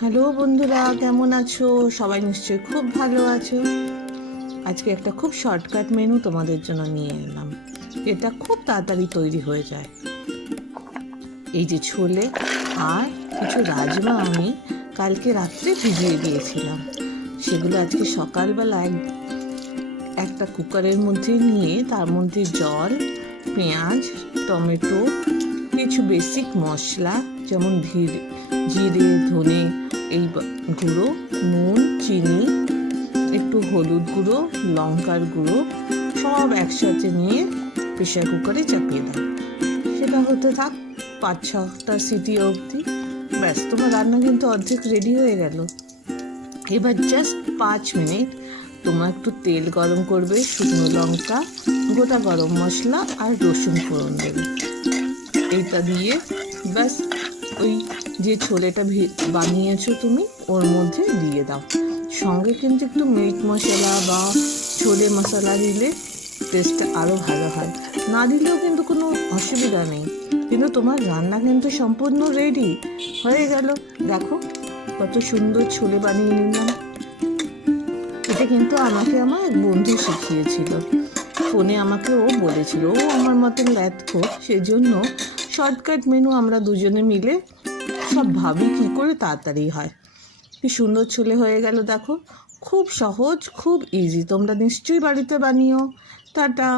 Hello বন্ধুরা, কেমন আছো? সবাই নিশ্চয়ই খুব ভালো আছো। আজকে একটা খুব শর্টকাট মেনু তোমাদের জন্য নিয়ে এলাম। এটা খুব তাড়াতাড়ি তৈরি হয়ে যায়। এই যে ছোলে আর কিছু রাজমা আমি কালকে রাত্রে ভিজিয়ে দিয়েছিলাম, সেগুলো আজকে সকালবেলা একটা কুকারের মধ্যে নিয়ে তার মধ্যে জল, পেঁয়াজ, টমেটো, কিছু বেসিক মশলা যেমন জিরে, ধনে, এই গুঁড়ো, নুন, চিনি, একটু হলুদ গুঁড়ো, লঙ্কার গুঁড়ো সব একসাথে নিয়ে প্রেশার কুকারে চাপিয়ে দাও। সেটা হতে থাক 5-6টা সিটি অবধি। ব্যাস, তোমার রান্না কিন্তু অর্ধেক রেডি হয়ে গেল। এবার জাস্ট 5 মিনিট তোমার একটু তেল গরম করবে, শুকনো লঙ্কা, গোটা গরম মশলা আর রসুন ফোড়ন দেবে। এইটা দিয়ে ব্যাস ওই যে ছোলেটা বানিয়েছো তুমি ওর মধ্যে দিয়ে দাও। সঙ্গে কিন্তু একটু মিট মশলা বা ছোলে মশলা দিলে টেস্টটা আরও ভালো হয়। না দিলেও কিন্তু কোনো অসুবিধা নেই, কিন্তু তোমার রান্না কিন্তু সম্পূর্ণ রেডি হয়ে গেল। দেখো কত সুন্দর ছোলে বানিয়ে নিলাম। এটা কিন্তু আমাকে আমার এক বন্ধু শিখিয়েছিল। ফোনে আমাকে ও বলেছিল, ও আমার মতন ল্যাথখোর, সেজন্য শর্টকাট মেনু আমরা দুজনে মিলে সব ভাবি কী করে তাড়াতাড়ি হয়। কি সুন্দর ছোলে হয়ে গেল দেখো। খুব সহজ, খুব ইজি। তোমরা নিশ্চয়ই বাড়িতে বানিও। টাটা।